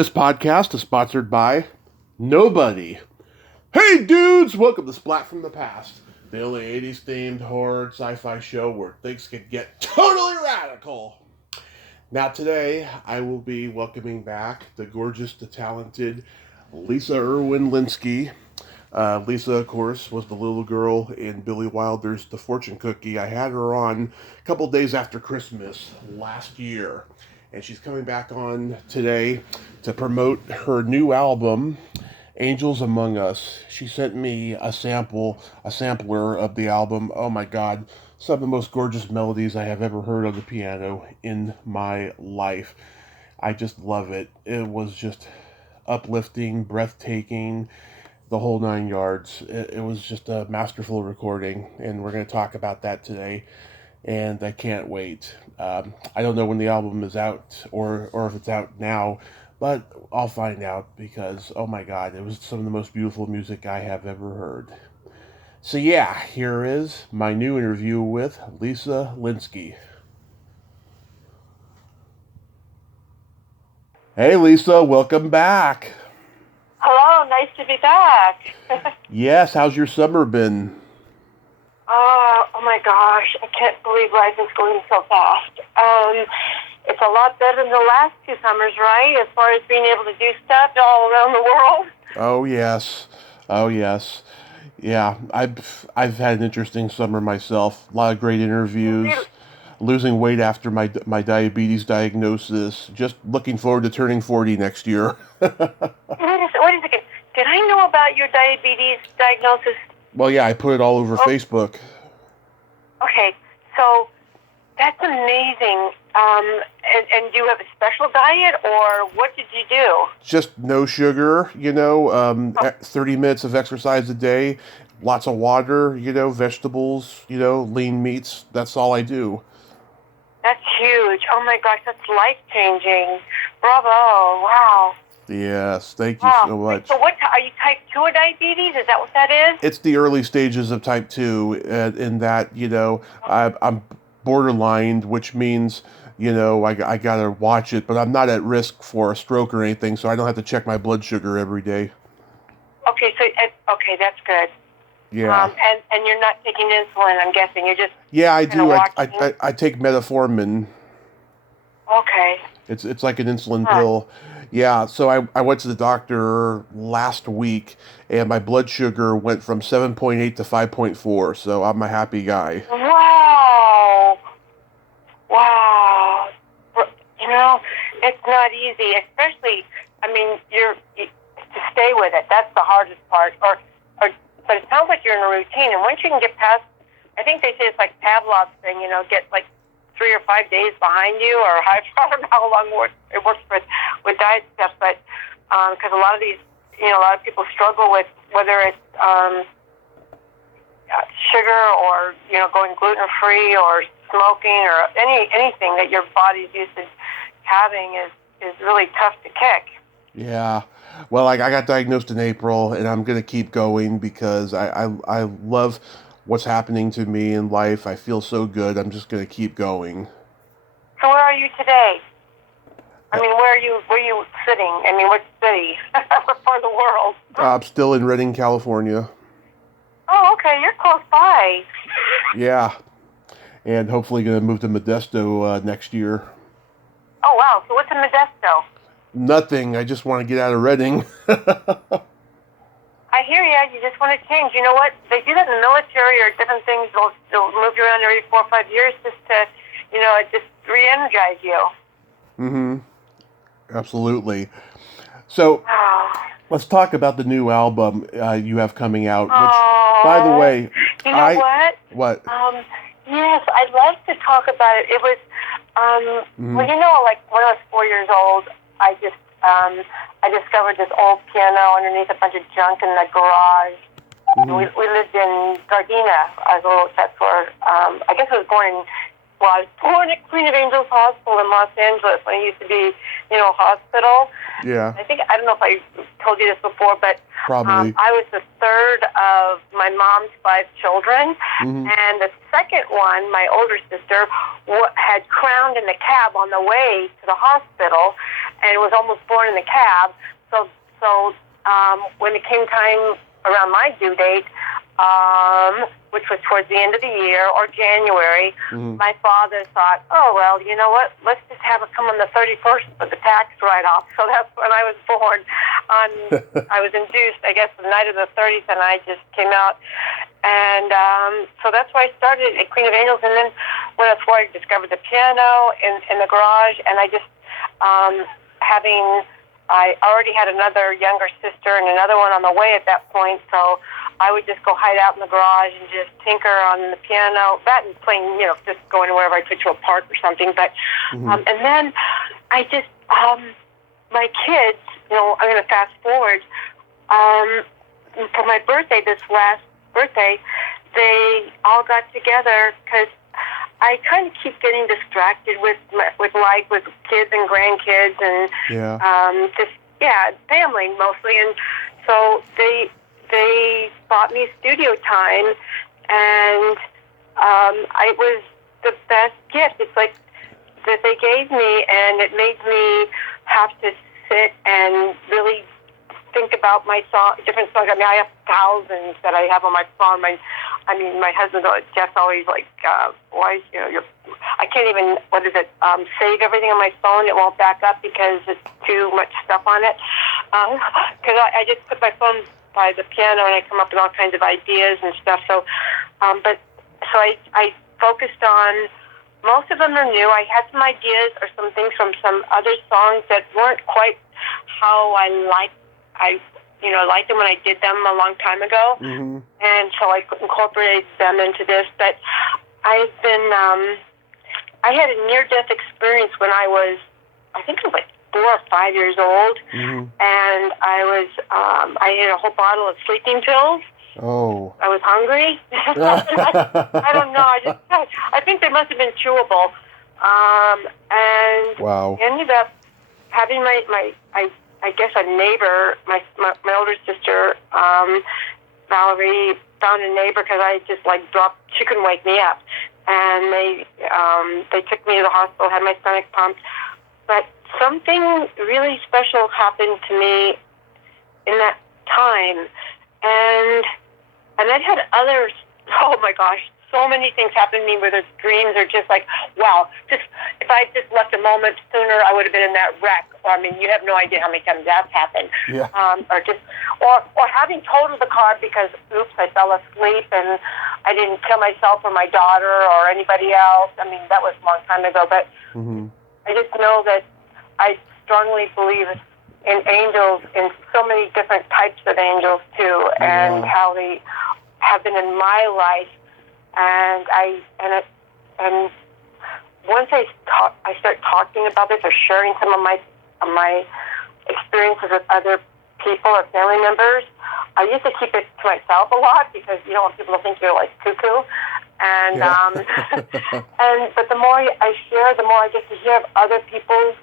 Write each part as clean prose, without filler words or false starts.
This podcast is sponsored by nobody. Hey dudes, welcome to Splat from the Past, the only 80s themed horror sci-fi show where things can get totally radical. Now today, I will be welcoming back the gorgeous, the talented Lisa Irwin Linsky. Lisa, of course, was the little girl in Billy Wilder's The Fortune Cookie. I had her on a couple days after Christmas last year. And she's coming back on today to promote her new album, Angels Among Us. She sent me a sampler of the album. Oh my God, some of the most gorgeous melodies I have ever heard on the piano in my life. I just love it. It was just uplifting, breathtaking, the whole nine yards. It was just a masterful recording, and we're going to talk about that today. And I can't wait. I don't know when the album is out or if it's out now, but I'll find out because, oh my God, it was some of the most beautiful music I have ever heard. So yeah, here is my new interview with Lisa Linsky. Hey Lisa, welcome back. Hello, nice to be back. Yes, how's your summer been? Oh my gosh, I can't believe life is going so fast. It's a lot better than the last two summers, right? As far as being able to do stuff all around the world. Oh yes. Yeah, I've had an interesting summer myself. A lot of great interviews. Losing weight after my diabetes diagnosis. Just looking forward to turning 40 next year. Wait a second. Did I know about your diabetes diagnosis? Well, yeah, I put it all over Facebook. Okay, so that's amazing. And do you have a special diet, or what did you do? Just no sugar, 30 minutes of exercise a day, lots of water, vegetables, lean meats. That's all I do. That's huge. Oh my gosh, that's life-changing. Bravo. Wow. Yes, thank you so much. So what, are you type 2 diabetes? Is that what that is? It's the early stages of type 2 in that, I'm borderline, which means, I got to watch it, but I'm not at risk for a stroke or anything, so I don't have to check my blood sugar every day. Okay, that's good. Yeah. And you're not taking insulin, I'm guessing. You're just Yeah, I do. I take metformin. Okay. It's like an insulin pill. Yeah, so I went to the doctor last week, and my blood sugar went from 7.8 to 5.4, so I'm a happy guy. Wow. It's not easy, especially, to stay with it. That's the hardest part. But it sounds like you're in a routine, and once you can get past, I think they say it's like Pavlov's thing, get like 3 or 5 days behind you, or I don't know how long it works with diet stuff, but because a lot of these, a lot of people struggle with whether it's sugar or going gluten-free or smoking or anything that your body's used to having is really tough to kick. Yeah. Well, I got diagnosed in April, and I'm going to keep going because I love what's happening to me in life. I feel so good. I'm just going to keep going. So where are you today? Where are you sitting? What city? What part of the world? I'm still in Redding, California. Oh, okay. You're close by. Yeah. And hopefully going to move to Modesto next year. Oh, wow. So what's in Modesto? Nothing. I just want to get out of Redding. I hear you. You just want to change. You know what? They do that in the military or different things. They'll move you around every 4 or 5 years just to, just re-energize you. Mm-hmm. Absolutely. So, let's talk about the new album you have coming out. Which, by the way, you know what? What? Yes, I'd love to talk about it. It was, when I was 4 years old, I discovered this old piano underneath a bunch of junk in the garage. Mm-hmm. We lived in Gardena as a little set for, I guess I was born at Queen of Angels Hospital in Los Angeles when it used to be, a hospital. Yeah. I don't know if I told you this before, but Probably. I was the third of my mom's 5 children, Mm-hmm. and the second one, my older sister, had crowned in the cab on the way to the hospital, and was almost born in the cab. So when it came time around my due date, which was towards the end of the year or January, my father thought, oh, well, you know what? Let's just have it come on the 31st for the tax write-off. So that's when I was born. I was induced, I guess, the night of the 30th, and I just came out. And so that's where I started at Queen of Angels. And then that's where I discovered the piano in the garage. And I just, I already had another younger sister and another one on the way at that point, so I would just go hide out in the garage and just tinker on the piano. That and playing, just going wherever I could to a park or something. But and then I just my kids, I'm going to fast forward. For my birthday, this last birthday, they all got together because I kind of keep getting distracted with kids and grandkids and family mostly. And so they bought me studio time, and it was the best gift. It's like that they gave me, and it made me have to sit and really think about my different songs. I mean, I have thousands that I have on my phone. My husband, Jeff's always like, why, I can't even, save everything on my phone. It won't back up because it's too much stuff on it. Because I just put my phone by the piano and I come up with all kinds of ideas and stuff. So, I focused on, most of them are new. I had some ideas or some things from some other songs that weren't quite how I liked them when I did them a long time ago. Mm-hmm. And so I incorporated them into this. But I had a near-death experience when I think I was like 4 or 5 years old. Mm-hmm. And I had a whole bottle of sleeping pills. Oh. I was hungry. I don't know. I think they must have been chewable. And wow. I ended up having I guess a neighbor, my older sister, Valerie, found a neighbor because I just dropped. She couldn't wake me up, and they took me to the hospital, had my stomach pumped. But something really special happened to me in that time, and I'd had others. Oh my gosh, so many things happened to me where the dreams are just like, wow. Just if I just left a moment sooner, I would have been in that wreck. I mean, you have no idea how many times that's happened. Yeah. Or having totaled the car because, oops, I fell asleep and I didn't kill myself or my daughter or anybody else. I mean, that was a long time ago. But I just know that I strongly believe in angels, in so many different types of angels too, and how they have been in my life. And once I start talking about this or sharing some of my experiences with other people or family members, I used to keep it to myself a lot because you don't want people to think you're like cuckoo. And but the more I share, the more I get to hear other people's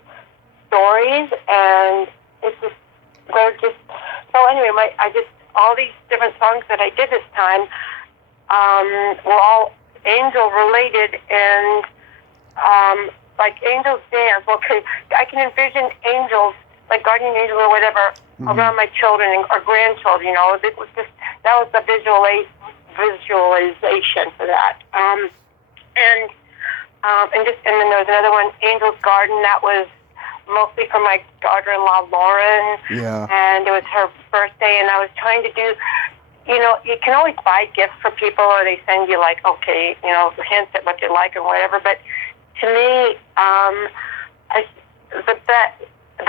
stories, and so anyway. All these different songs that I did this time were all angel related, and like angels dance. Well, I can envision angels, like guardian angels or whatever, around my children or grandchildren. It was that was the visualization for that. And then there was another one, Angel's Garden. That was mostly for my daughter-in-law Lauren. Yeah. And it was her birthday, and I was trying to do. You can always buy gifts for people, or they send you hints at what you like or whatever. But to me, the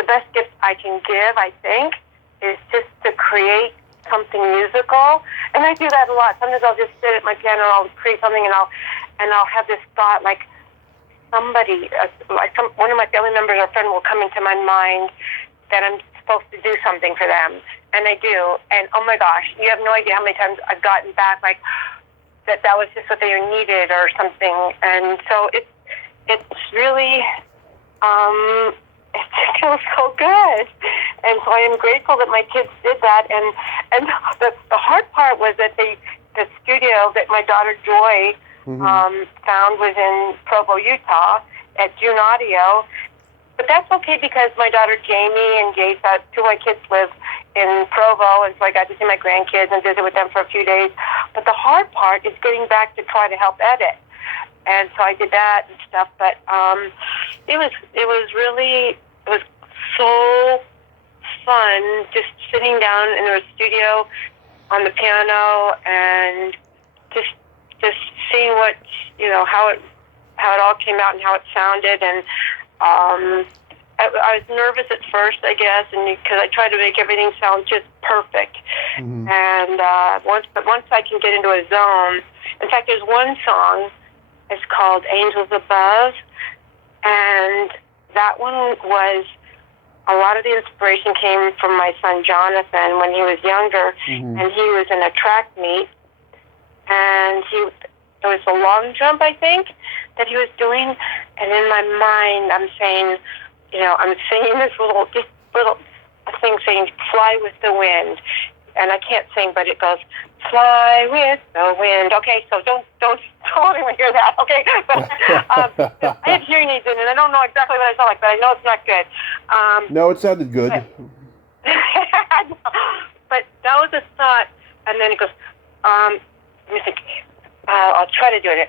best gift I can give, I think, is just to create something musical. And I do that a lot. Sometimes I'll just sit at my piano and I'll create something, and I'll have this thought like somebody, one of my family members or friend will come into my mind that I'm supposed to do something for them. And I do. And oh my gosh, you have no idea how many times I've gotten back like that was just what they needed or something. And so it's really it feels so good. And so I am grateful that my kids did that. And the hard part was that the studio that my daughter Joy found was in Provo, Utah, at June Audio. But that's okay because my daughter Jamie and Jace, two of my kids live in Provo, and so I got to see my grandkids and visit with them for a few days. But the hard part is getting back to try to help edit. And so I did that and stuff. But it was so fun just sitting down in the studio on the piano and just seeing what, how it all came out and how it sounded. And I was nervous at first, I guess, and because I tried to make everything sound just perfect. Mm-hmm. And once I can get into a zone, in fact, there's one song. It's called Angels Above, and that one was, a lot of the inspiration came from my son Jonathan when he was younger, and he was in a track meet, and it was a long jump, I think, that he was doing, and in my mind, I'm saying, I'm singing this little thing saying, fly with the wind, and I can't sing, but it goes, fly with the wind. Okay, so don't anyone hear that, okay? But I have hearing aids in, and I don't know exactly what I sound like, but I know it's not good. No, it sounded good. But that was a thought, and then it goes, let me think, I'll try to do it.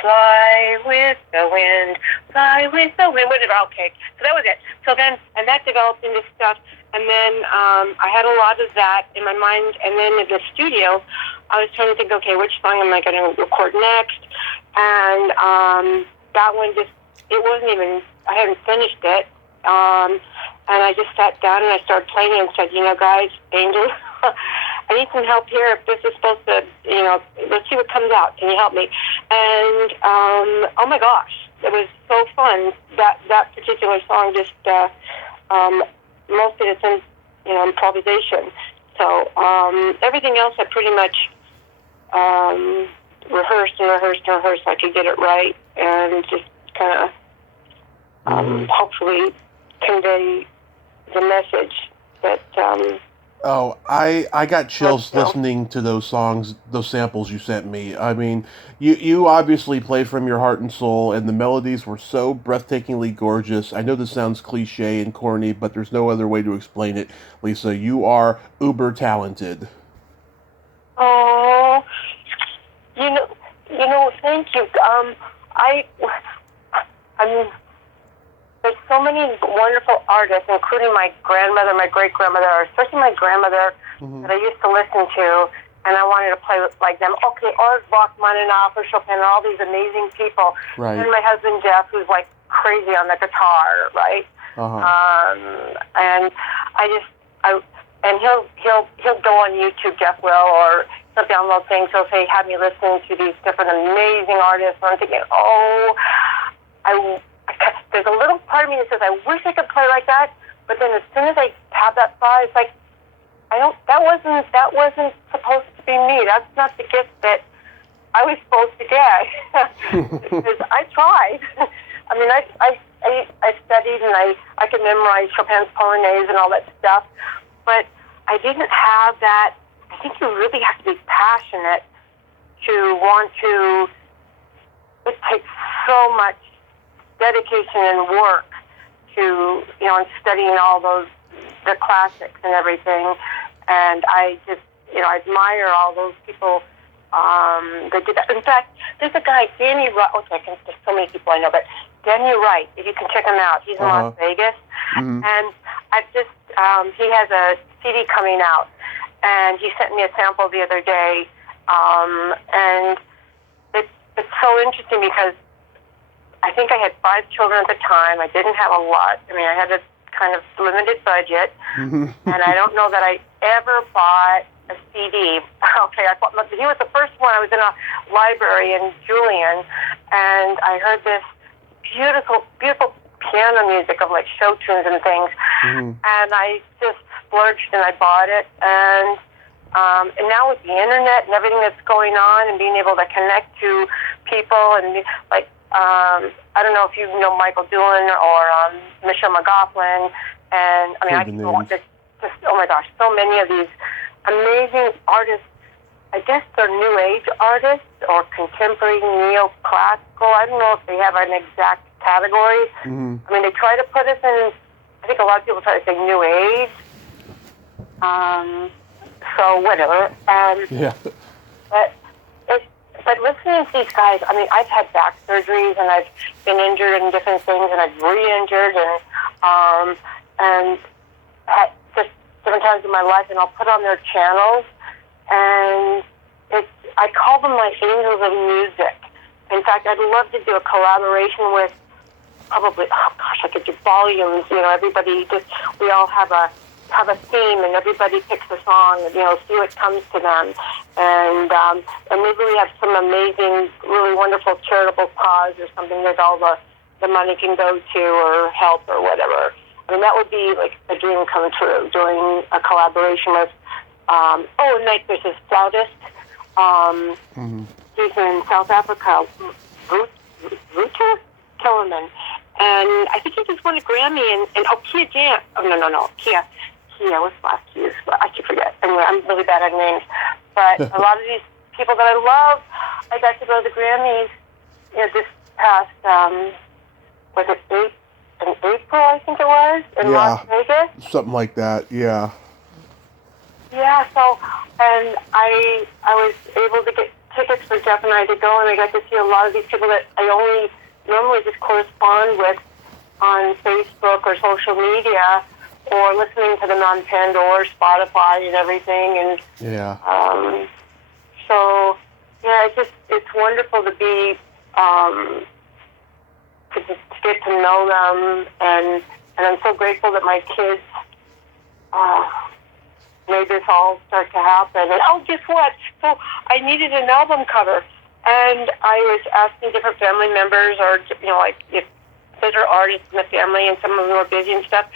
Fly with the wind, fly with the wind, whatever, okay. So that was it. So then, and that developed into stuff. And then I had a lot of that in my mind. And then in the studio, I was trying to think, okay, which song am I going to record next? And that one just, it wasn't even, I hadn't finished it. And I just sat down and I started playing it and said, guys, Angel, I need some help here. If this is supposed to, let's see what comes out. Can you help me? And, oh my gosh, it was so fun. That particular song just, most of it's in, improvisation. So everything else I pretty much rehearsed so I could get it right and just kind of hopefully convey the message that... I got chills listening to those songs, those samples you sent me. I mean, you obviously play from your heart and soul, and the melodies were so breathtakingly gorgeous. I know this sounds cliche and corny, but there's no other way to explain it. Lisa, you are uber talented. Oh, thank you. I mean, there's so many wonderful artists, including my grandmother, my great-grandmother, or especially my grandmother, that I used to listen to, and I wanted to play like them. Okay, or Rachmaninoff or Chopin, and all these amazing people. Right. And my husband Jeff, who's like crazy on the guitar, right? And he'll go on YouTube, Jeff will, or he'll download things. He'll say, have me listening to these different amazing artists. And I'm thinking, there's a little part of me that says, I wish I could play like that, but then as soon as I have that thought, it's like, that wasn't supposed to be me. That's not the gift that I was supposed to get. Because I tried. I mean, I studied and I could memorize Chopin's Polonaise and all that stuff, but I didn't have that. I think you really have to be passionate to want to. It takes so much dedication and work to, and studying all the classics and everything. And I just, I admire all those people that did that. In fact, there's a guy, Danny Wright. Okay, there's so many people I know, but Danny Wright, if you can check him out, he's in Las Vegas. And I've just, he has a CD coming out, and he sent me a sample the other day. And it's so interesting because I think I had 5 children at the time. I didn't have a lot. I mean, I had a kind of limited budget, and I don't know that I ever bought a CD. Okay, he was the first one. I was in a library in Julian, and I heard this beautiful, beautiful piano music of like show tunes and things, and I just splurged and I bought it. And now with the internet and everything that's going on, and being able to connect to people and like. I don't know if you know Michael Doolan or Michelle McLaughlin, and I mean, I just oh my gosh, so many of these amazing artists. I guess they're New Age artists or contemporary neoclassical. I don't know if they have an exact category. Mm-hmm. I mean, they try to put us in. I think a lot of people try to say New Age. So whatever. Yeah. But listening to these guys, I mean, I've had back surgeries and I've been injured in different things and I've re-injured and at just different times in my life, and I'll put on their channels, and I call them my angels of music. In fact, I'd love to do a collaboration with probably, I could do volumes, everybody we all have a theme, and everybody picks a song, and, see what comes to them. And maybe we have some amazing, really wonderful charitable cause or something that all the money can go to or help or whatever. I mean, that would be like a dream come true, doing a collaboration with, and like there's this flautist, he's in South Africa, Ruta Kellerman, and I think he just won a Grammy, and Kia Jam, Kia, what's the last Kia? I keep forget. Anyway, I'm really bad at names, but a lot of these people that I love, I got to go to the Grammys, this past, was it in April, I think it was, in Las Vegas? Something like that, yeah. Yeah, so, and I was able to get tickets for Jeff and I to go, and I got to see a lot of these people that I only normally just correspond with on Facebook or social media, or listening to them on Pandora, Spotify, and everything, and so, yeah, it's wonderful to be, to just get to know them, and I'm so grateful that my kids made this all start to happen. And guess what? So I needed an album cover, and I was asking different family members, or like if there are artists in the family, and some of them were busy and stuff.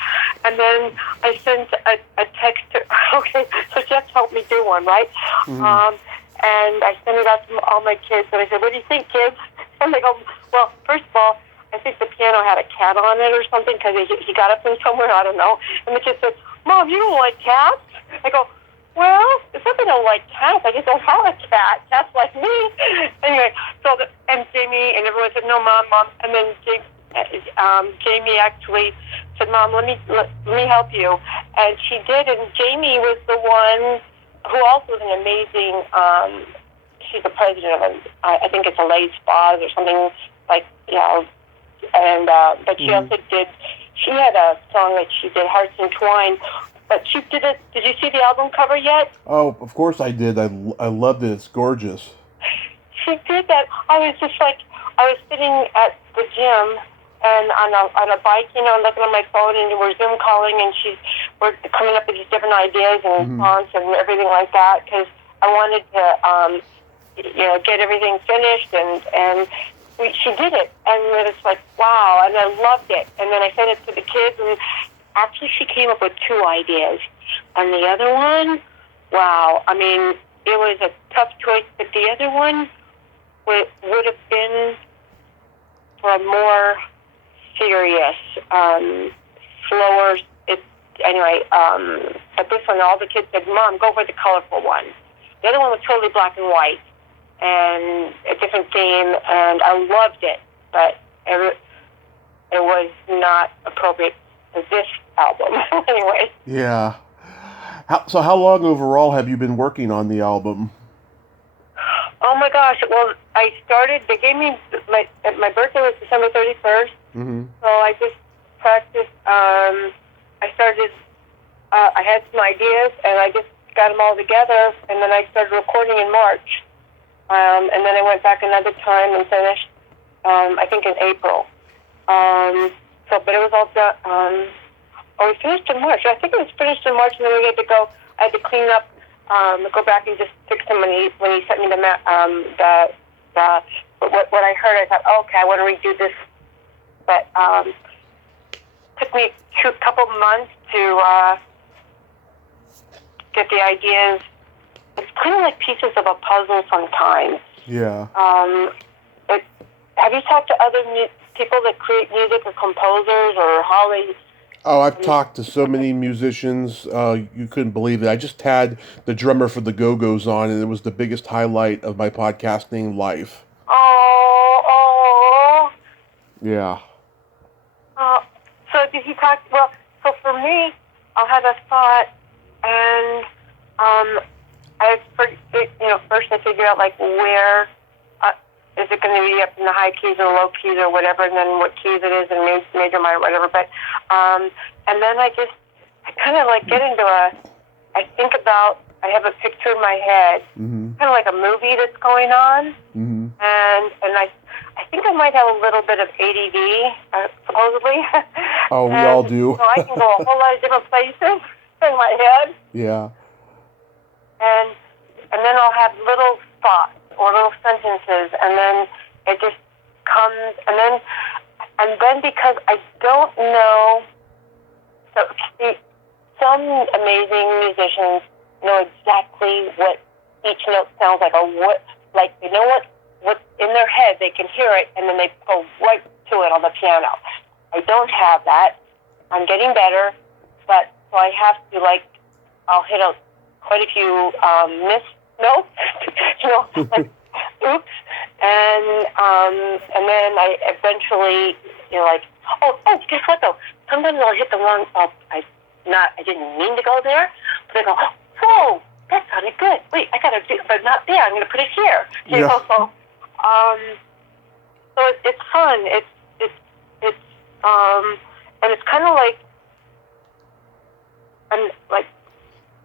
And then I sent a text to, so Jeff helped me do one, right? Mm-hmm. And I sent it out to all my kids, and I said, what do you think, kids? And they go, well, first of all, I think the piano had a cat on it or something, because he got up from somewhere, I don't know. And the kid said, Mom, you don't like cats? I go, well, it's not that I don't like cats. I just don't have a cat. Cats like me. Anyway, and Jamie and everyone said, no, Mom. And then Jamie actually said, Mom, let me help you. And she did, and Jamie was the one who also is an amazing, she's the president of I think it's a Lay Spas or something like, and but she also she had a song that she did, Hearts Entwined, but she did it. Did you see the album cover yet? Oh, of course I did. I loved it. It's gorgeous. She did that. I was just like, I was sitting at the gym and on a bike, looking on my phone, and we're Zoom calling, and we're coming up with these different ideas and songs and everything like that, because I wanted to, get everything finished, and she did it, and it was like, wow, and I loved it. And then I sent it to the kids, and actually she came up with 2 ideas. And the other one, wow, I mean, it was a tough choice, but the other one would have been for a more serious, slower, but this one, all the kids said, Mom, go for the colorful one. The other one was totally black and white, and a different theme, and I loved it, but it was not appropriate for this album. Anyway. Yeah. So how long overall have you been working on the album? Oh my gosh! Well, I started. They gave me my birthday was December 31st, so I just practiced. I started. I had some ideas, and I just got them all together, and then I started recording in March. And then I went back another time and finished, I think in April. But it was all done, we finished in March. I think it was finished in March, and then we had to go, I had to clean up, go back and just fix them when he sent me what I heard. I thought, okay, I want to redo this. But, took me a couple months to, get the ideas. It's kind of like pieces of a puzzle sometimes. Yeah. have you talked to other people that create music or composers or how they? Oh, I've talked to so many musicians. You couldn't believe it. I just had the drummer for the Go-Go's on, and it was the biggest highlight of my podcasting life. Oh. Yeah. So did he talk? Well, so for me, I had a thought, and first I figured out like where is it going to be up in the high keys or low keys or whatever, and then what keys it is and major, minor, whatever. But and then I kind of like get into I think about, I have a picture in my head, kind of like a movie that's going on, and I think I might have a little bit of ADD, supposedly. Oh, we all do. So I can go a whole lot of different places in my head. Yeah. And then I'll have little thoughts or little sentences, and then it just comes, and then because I don't know, so see, some amazing musicians know exactly what each note sounds like, or they know what's in their head, they can hear it, and then they go right to it on the piano. I don't have that. I'm getting better, but so I have to I'll hit quite a few miss notes, like oops, and then I eventually guess what though? Sometimes I'll hit the wrong. I didn't mean to go there, but I go, whoa, that sounded good. Wait, I gotta do, but not there. I'm gonna put it here. You know, so it's fun. It's and it's kind of like, I'm like,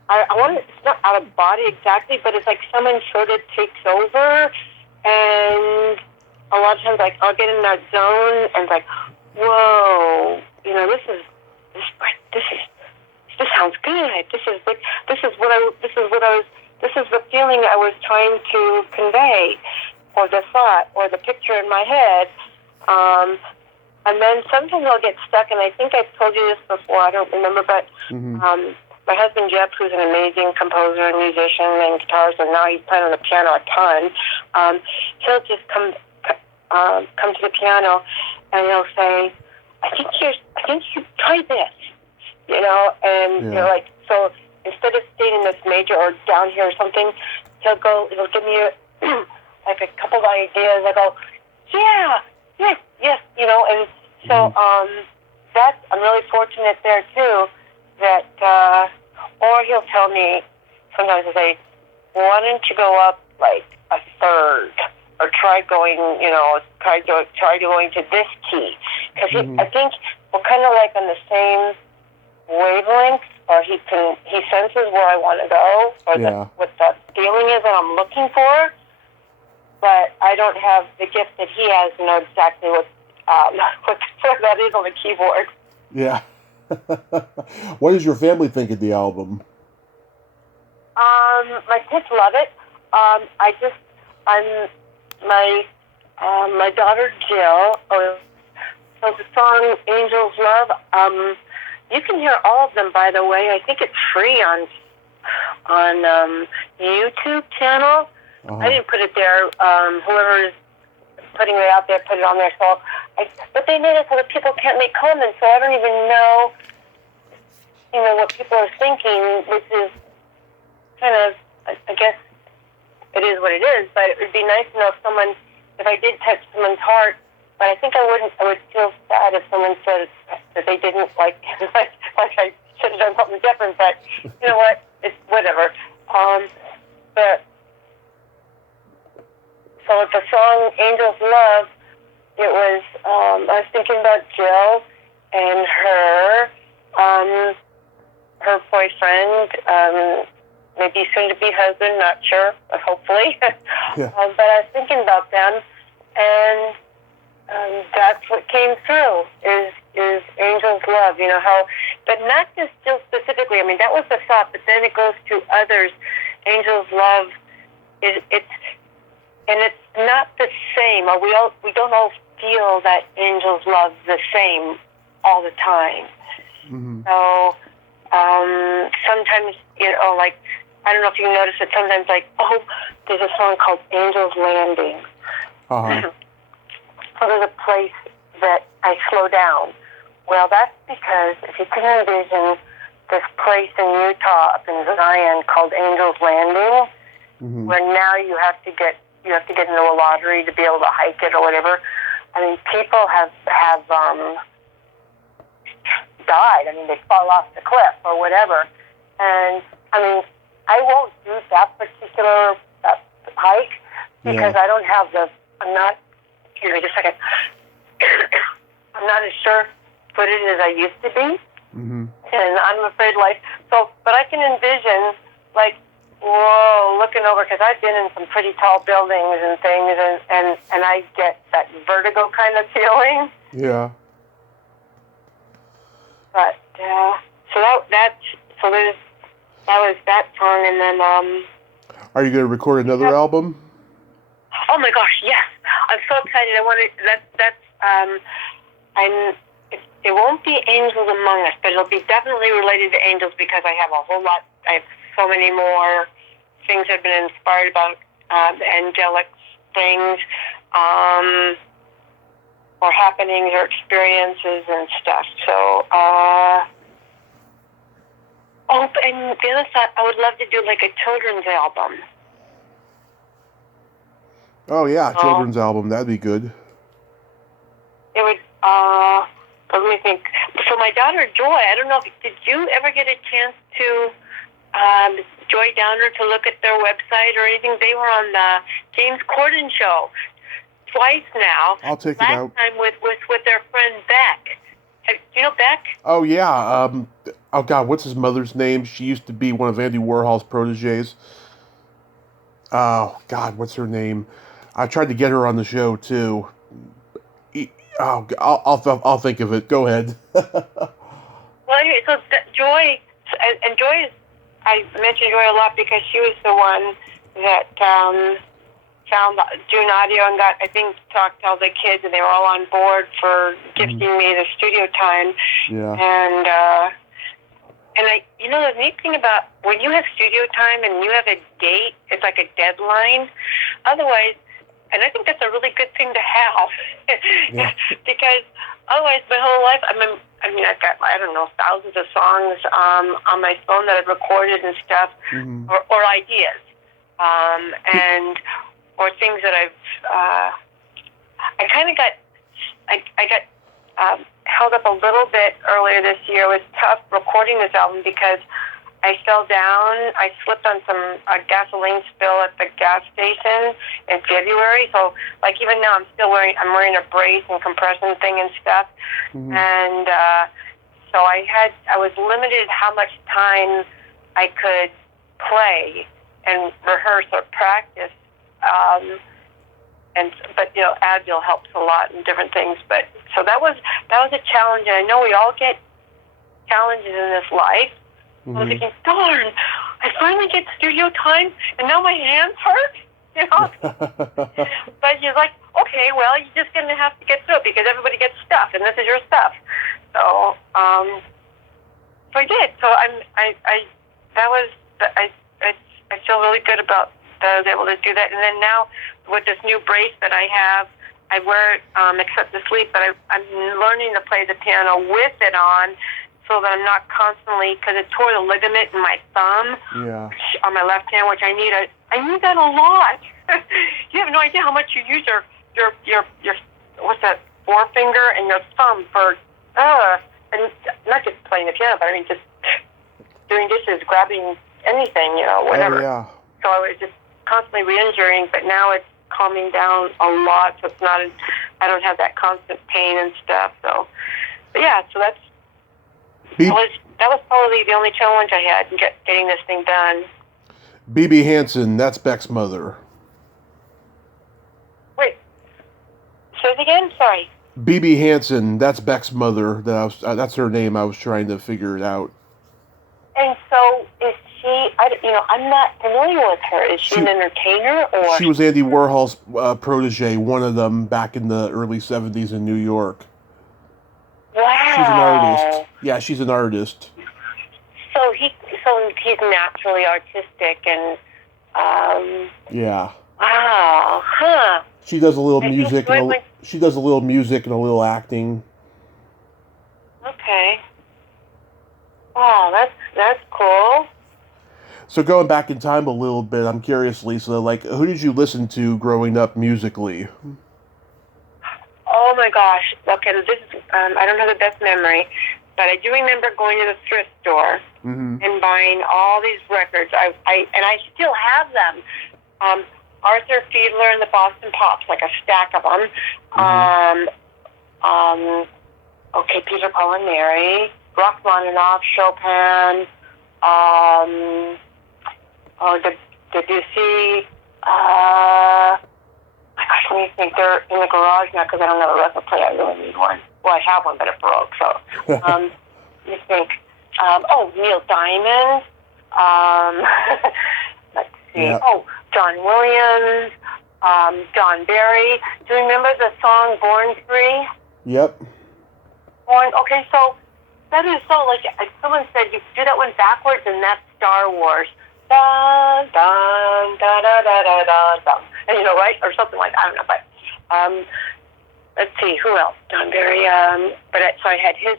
I want to, it's not out of body exactly, but it's like someone sort of takes over, and a lot of times I'll get in that zone and it's like, whoa, this sounds good. This is the feeling I was trying to convey, or the thought, or the picture in my head. And then sometimes I'll get stuck, and I think I've told you this before, I don't remember, but my husband Jeff, who's an amazing composer and musician and guitarist, and now he's playing on the piano a ton, he'll just come to the piano, and he'll say, I think you try this, and so instead of staying in this major or down here or something, he'll give me like a couple of ideas. I go, yes, and so I'm really fortunate there too, that or he'll tell me sometimes, he'll say, why don't you go up like a third, or try going to this key, because I think we're kind of like on the same wavelength, or he senses where I want to go, or what the feeling is that I'm looking for, but I don't have the gift that he has to know exactly what that is on the keyboard. Yeah. What does your family think of the album? My kids love it. My daughter Jill. So the song "Angel's Love." You can hear all of them, by the way. I think it's free on YouTube channel. I didn't put it there. Whoever is putting it out there put it on there. So, but they made it so that people can't make comments. So I don't even know, what people are thinking, which is kind of, I guess, it is what it is. But it would be nice to know if I did touch someone's heart. But I think I would feel sad if someone said that they didn't like I should have done something different. But you know what? It's whatever. But so with the song "Angel's Love," it was I was thinking about Jill and her boyfriend, maybe soon to be husband, not sure, but hopefully. But I was thinking about them, and that's what came through is Angel's Love. How, but not just Jill specifically. I mean, that was the thought, but then it goes to others. Angel's Love it's not the same. Or we don't all feel that Angel's Love the same all the time. So sometimes, like, I don't know if you notice it, sometimes, like, there's a song called Angel's Landing. so there's a place that I slow down. Well, that's because if you can envision this place in Utah up in Zion called Angel's Landing, where now you have to get into a lottery to be able to hike it or whatever. I mean, people have died. I mean, they fall off the cliff or whatever. And I mean, I won't do that particular hike because I don't have I'm not. Excuse me, just a second. I'm not as sure-footed as I used to be, and I'm afraid, but I can envision, whoa, looking over, because I've been in some pretty tall buildings and things, and I get that vertigo kind of feeling. Yeah. But that was that song, and then Are you going to record another album? Oh my gosh, yes! I'm so excited. I want to. It won't be Angels Among Us, but it'll be definitely related to angels because I have a whole lot. I have so many more things I've been inspired about, angelic things, or happenings or experiences and stuff. So, and the other side, I would love to do like a children's album. Oh yeah, children's album. That'd be good. It would. Let me think. So my daughter Joy, I don't know. Did you ever get a chance to Joy Downer to look at their website or anything? They were on the James Corden show twice now. I'll take it Last out. time with their friend Beck. Do you know Beck? Oh yeah. Oh God, what's his mother's name? She used to be one of Andy Warhol's proteges. Oh God, what's her name? I tried to get her on the show too. Oh, I'll think of it. Go ahead. Well, anyway, so Joy, and Joy is, I mentioned Joy a lot because she was the one that found June Audio and got, I think, talked to all the kids, and they were all on board for gifting me the studio time. Yeah. And the neat thing about when you have studio time and you have a date, it's like a deadline. Otherwise, and I think that's a really good thing to have, because otherwise my whole life, I've got, I don't know, thousands of songs on my phone that I've recorded and stuff, or ideas, or things that I got held up a little bit earlier this year. It was tough recording this album because I fell down. I slipped on a gasoline spill at the gas station in February. So, even now, I'm wearing a brace and compression thing and stuff. And so I was limited how much time I could play and rehearse or practice. But Advil helps a lot and different things. But so that was a challenge, and I know we all get challenges in this life. I was thinking, darn, I finally get studio time, and now my hands hurt, But you're like, okay, well, you're just going to have to get through it because everybody gets stuff, and this is your stuff. So, so I did. So I feel really good about that I was able to do that. And then now with this new brace that I have, I wear it except to sleep, but I'm learning to play the piano with it on, so that I'm not constantly, because it tore the ligament in my thumb on my left hand, which I need that a lot. You have no idea how much you use your what's that, forefinger and your thumb for and not just playing the piano, but I mean just doing dishes, grabbing anything, whatever. Oh, yeah. So I was just constantly re-injuring, but now it's calming down a lot, so it's not. I don't have that constant pain and stuff. So, but yeah, so that was probably the only challenge I had in getting this thing done. BB Hansen, that's Beck's mother. Wait, say it again? Sorry. BB Hansen, that's Beck's mother. That's her name. I was trying to figure it out. And so, is she? I'm not familiar with her. Is she an entertainer, or she was Andy Warhol's protege, one of them back in the early '70s in New York. Wow. She's an artist. Yeah, she's an artist. So he's naturally artistic and. Yeah. Wow. Huh. She does a little I music and enjoyed she does a little music and a little acting. Okay. Oh, that's cool. So going back in time a little bit, I'm curious, Lisa, like who did you listen to growing up musically? Oh my gosh. Okay, this is, I don't have the best memory, but I do remember going to the thrift store and buying all these records. I still have them. Arthur Fiedler and the Boston Pops, like a stack of them. Okay, Peter, Paul and Mary, Rachmaninoff, Chopin, Debussy. My gosh, let me think. They're in the garage now because I don't have a record player. I really need one. Well, I have one, but it broke. So, let me think. Neil Diamond. Let's see. Yeah. Oh, John Williams. John Barry. Do you remember the song "Born Free"? Yep. Okay, so that is so like someone said you do that one backwards, and that's Star Wars. Dun dun da da da da da da. And right, or something like that. I don't know, but let's see who else. John Barry. So I had his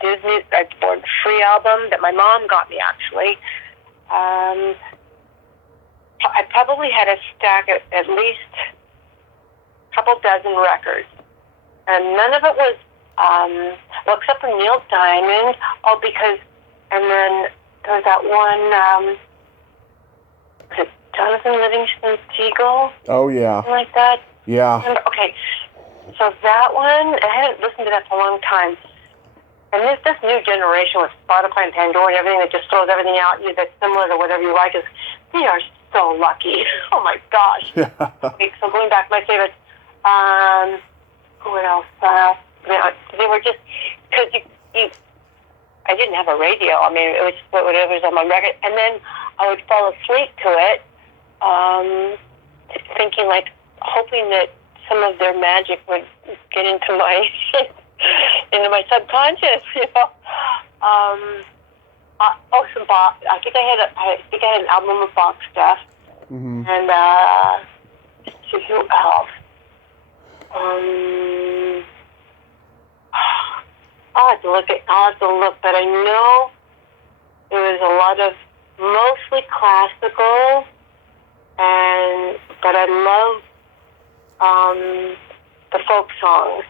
Disney Born Free album that my mom got me actually. I probably had a stack of at least a couple dozen records, and none of it was. Except for Neil Diamond. And then there was that one, was it Jonathan Livingston Seagull? Oh, yeah. Something like that? Yeah. Okay, so that one, I hadn't listened to that for a long time. And this new generation with Spotify and Pandora and everything that just throws everything out you that's similar to whatever you like, they are so lucky. Oh, my gosh. Okay, so going back, my favorites, what else? They were just, because I didn't have a radio. I mean, it was whatever was on my record. And then I would fall asleep to it, thinking, hoping that some of their magic would get into my subconscious, some Bach. I think I had an album of Bach stuff. And, who else? I'll have to look, but I know it was a lot of mostly classical, but I love the folk songs.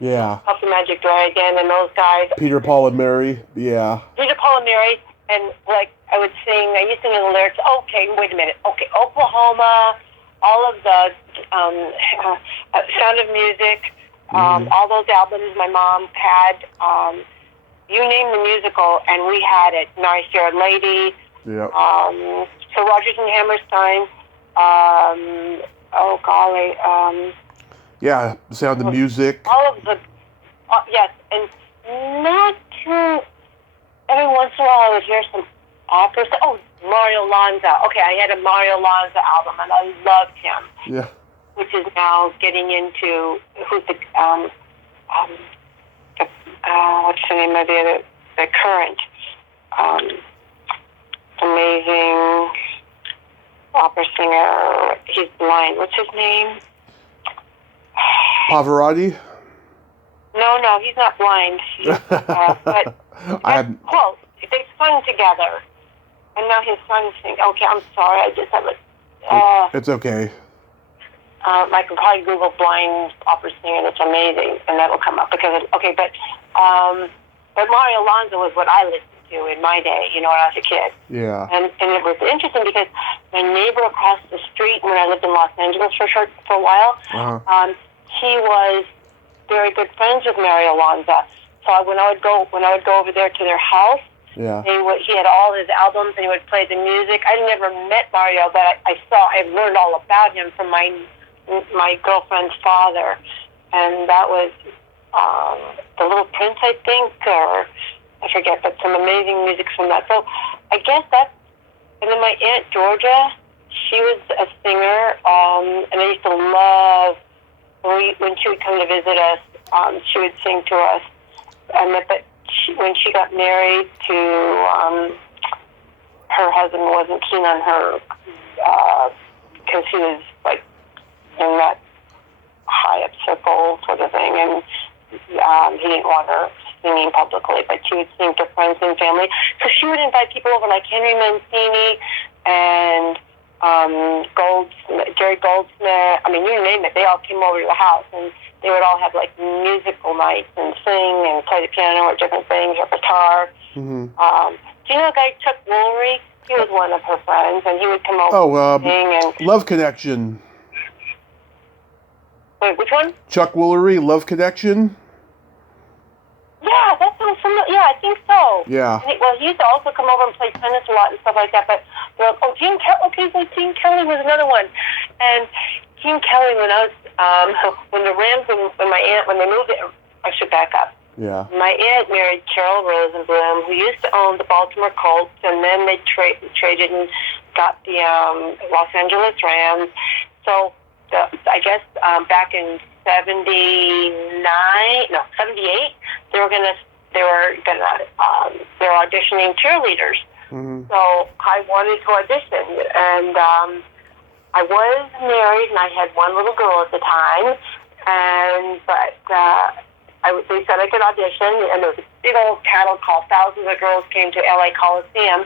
Yeah. Puff the Magic Dragon and those guys. Peter, Paul, and Mary. Yeah. Peter, Paul, and Mary, and I would sing. I used to sing the lyrics. Okay, wait a minute. Okay, Oklahoma, all of the Sound of Music. All those albums my mom had, you name the musical, and we had it. Nice Fair Lady, Yep. So Rodgers and Hammerstein, Yeah, Sound of Music. all of the, yes, and not too, every once in a while I would hear some opera. Mario Lanza. Okay, I had a Mario Lanza album, and I loved him. Yeah. Which is now getting into who's the what's the name of the current amazing opera singer. He's blind. What's his name? Pavarotti? No, he's not blind. But close. They sung together, and now his son sings. Okay, I'm sorry. I just have a. It's okay. I can probably Google blind opera singer. It's amazing, and that'll come up but Mario Lanza was what I listened to in my day, when I was a kid. Yeah. And it was interesting because my neighbor across the street when I lived in Los Angeles for a while, he was very good friends with Mario Lanza. So when I would go over there to their house, he had all his albums and he would play the music. I never met Mario, but I learned all about him from my girlfriend's father, and that was The Little Prince, I think, or I forget, but some amazing music from that. So I guess and then my Aunt Georgia, she was a singer, and I used to love when she would come to visit us, she would sing to us, but when she got married to her husband wasn't keen on her because he was in that high up circle sort of thing, and he didn't want her singing publicly, but she would sing to friends and family. So she would invite people over like Henry Mancini and Jerry Goldsmith. I mean, you name it. They all came over to the house, and they would all have like musical nights and sing and play the piano or different things or guitar. Mm-hmm. Do you know a guy, Chuck Woolery? He was one of her friends, and he would come over and sing. And Love Connection. wait, which one? Chuck Woolery, Love Connection. Yeah, that sounds familiar. Yeah, I think so. Yeah. He used to also come over and play tennis a lot and stuff like that. But they're like, Gene Kelly. Okay, so Gene Kelly was another one. And Gene Kelly, when I was when the Rams, when my aunt, when they moved it, I should back up. Yeah. My aunt married Carol Rosenblum, who used to own the Baltimore Colts, and then they traded and got the Los Angeles Rams. So I guess back in 78, they were auditioning cheerleaders. Mm-hmm. So I wanted to audition, and I was married, and I had one little girl at the time, they said I could audition, and there was a big old cattle call. Thousands of girls came to LA Coliseum,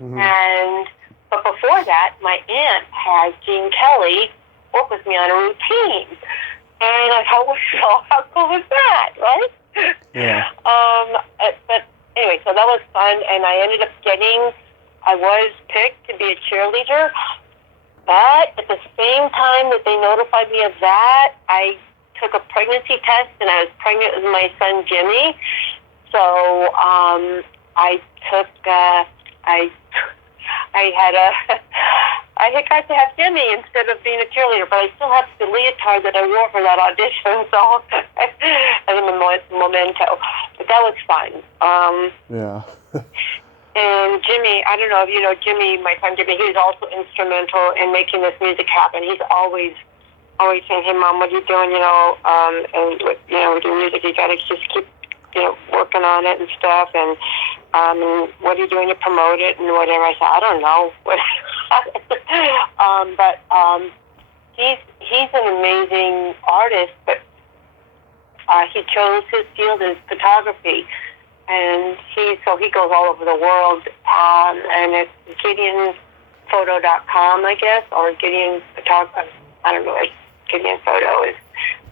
Mm-hmm. but before that, my aunt had Gene Kelly work with me on a routine, and I thought, well, how cool was that, right? Yeah. But anyway, so that was fun, and I ended up I was picked to be a cheerleader, but at the same time that they notified me of that, I took a pregnancy test, and I was pregnant with my son Jimmy. So I got to have Jimmy instead of being a cheerleader, but I still have the leotard that I wore for that audition, so as a memento. But that was fun. Yeah. And Jimmy, I don't know if you know Jimmy, my son Jimmy, he was also instrumental in making this music happen. He's always saying, "Hey, Mom, what are you doing? And with your music, you got to just keep, working on it and stuff. And what are you doing to promote it and whatever?" I said, "I don't know." But he's an amazing artist. But he chose his field as photography, and he goes all over the world. And it's GideonPhoto.com, I guess, or Gideon Photography. I don't know. Gideon Photo is,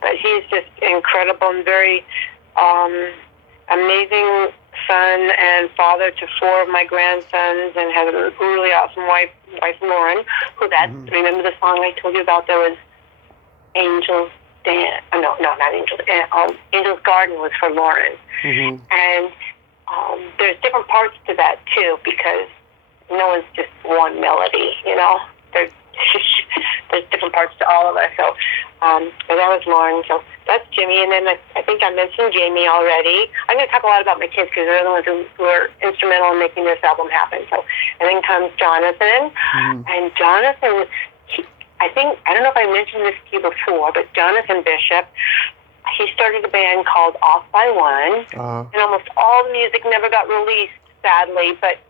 but he's just incredible and very amazing son and father to 4 of my grandsons, and has a really awesome wife Lauren. Remember the song I told you about? There was Angel's Dance. No, not Angel's. Angel's Garden was for Lauren, and there's different parts to that too, because no one's just one melody. There's different parts to all of us. So that was Lauren. So that's Jimmy. And then I think I mentioned Jamie already. I'm going to talk a lot about my kids because they're the ones who are instrumental in making this album happen. So, and then comes Jonathan. And Jonathan, I don't know if I mentioned this to you before, but Jonathan Bishop, he started a band called Off by One. And almost all the music never got released, sadly, but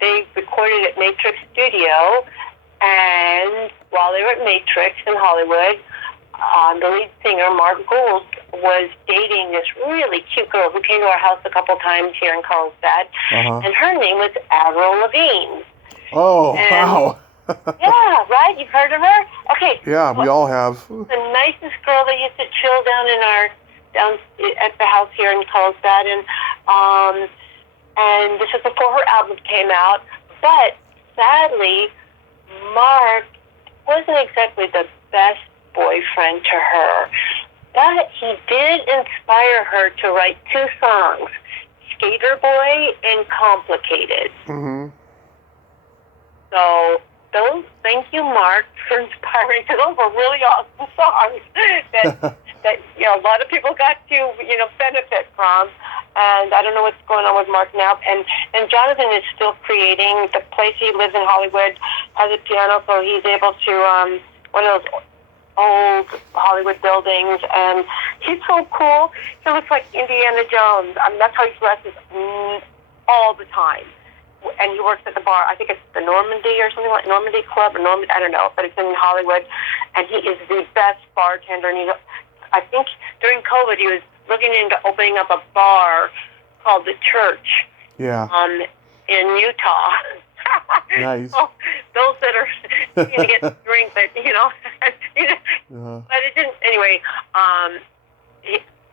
they recorded at Matrix Studio. And while they were at Matrix in Hollywood, the lead singer, Mark Gould, was dating this really cute girl who came to our house a couple times here in Carlsbad. And her name was Avril Lavigne. Oh, wow. Yeah, right? You've heard of her? Okay. Yeah, we all have. The nicest girl that used to chill down at the house here in Carlsbad. And this was before her album came out. But sadly, Mark wasn't exactly the best boyfriend to her, but he did inspire her to write 2 songs, Skater Boy and Complicated. So thank you, Mark, for inspiring, because those were really awesome songs that a lot of people got to benefit from. And I don't know what's going on with Mark now. And Jonathan is still creating. The place he lives in Hollywood has a piano, so he's able to one of those old Hollywood buildings. And he's so cool. He looks like Indiana Jones. That's how he dresses all the time. and he works at the bar. I think it's the Normandy or something like Normandy Club or Normandy. I don't know, but it's in Hollywood, and he is the best bartender. And I think during COVID, he was looking into opening up a bar called The Church. Yeah. In Utah. Nice. Well, those that are looking to get a drink, but but it didn't. Anyway,